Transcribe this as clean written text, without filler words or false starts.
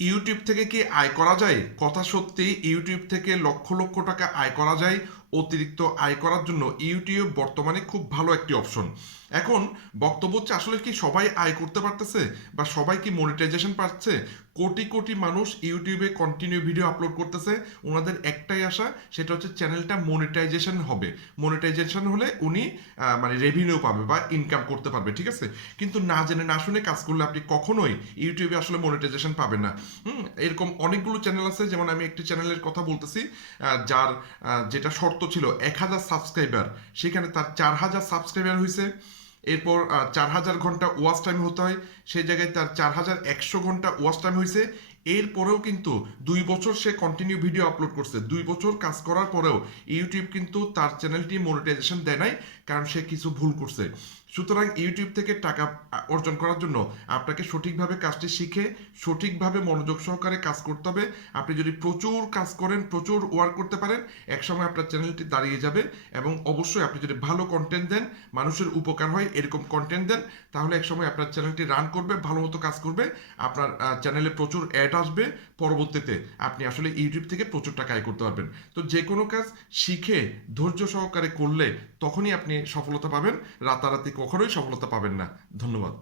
YouTube থেকে কি আয় করা যায়? কথা সত্যি, ইউটিউব থেকে লক্ষ লক্ষ টাকা আয় করা যায়। অতিরিক্ত আয় করার জন্য ইউটিউব বর্তমানে খুব ভালো একটি অপশন। এখন বক্তব্য হচ্ছে, আসলে কি সবাই আয় করতে পারতেছে বা সবাই কি মনিটাইজেশন পাচ্ছে? কোটি কোটি মানুষ ইউটিউবে কন্টিনিউ ভিডিও আপলোড করতেছে, ওনাদের একটাই আশা, সেটা হচ্ছে চ্যানেলটা মনিটাইজেশন হবে। মনিটাইজেশন হলে উনি মানে রেভিনিউ পাবে বা ইনকাম করতে পারবে, ঠিক আছে? কিন্তু না জেনে না শুনে কাজ করলে আপনি কখনোই ইউটিউবে আসলে মনিটাইজেশন পাবেন না। এরকম অনেকগুলো চ্যানেল আছে, যেমন আমি একটি চ্যানেলের কথা বলতেছি, যার যেটা শর্ত ছিল 1,000 সাবস্ক্রাইবার, সেখানে তার 4,000 সাবস্ক্রাইবার হয়েছে। এরপর 4,000 ঘন্টা ওয়াচ টাইম হতে হয়, সেই জায়গায় তার 4,100 ঘন্টা ওয়াচ টাইম হয়েছে। এরপরেও কিন্তু 2 বছর সে কন্টিনিউ ভিডিও আপলোড করছে, 2 বছর কাজ করার পরেও ইউটিউব কিন্তু তার চ্যানেলটি মনিটাইজেশন দেয় নাই, কারণ সে কিছু ভুল করছে। সুতরাং ইউটিউব থেকে টাকা অর্জন করার জন্য আপনাকে সঠিকভাবে কাজটি শিখে সঠিকভাবে মনোযোগ সহকারে কাজ করতে হবে। আপনি যদি প্রচুর কাজ করেন, প্রচুর ওয়ার্ক করতে পারেন, একসময় আপনার চ্যানেলটি দাঁড়িয়ে যাবে। এবং অবশ্যই আপনি যদি ভালো কন্টেন্ট দেন, মানুষের উপকার হয় এরকম কন্টেন্ট দেন, তাহলে একসময় আপনার চ্যানেলটি রান করবে, ভালো মতো কাজ করবে, আপনার চ্যানেলে প্রচুর অ্যাড আসবে। পরবর্তীতে আপনি আসলে ইউটিউব থেকে প্রচুর টাকা আয় করতে পারবেন। তো যে কোনো কাজ শিখে ধৈর্য সহকারে করলে তখনই আপনি সফলতা পাবেন, রাতারাতি কখনোই সফলতা পাবেন না। ধন্যবাদ।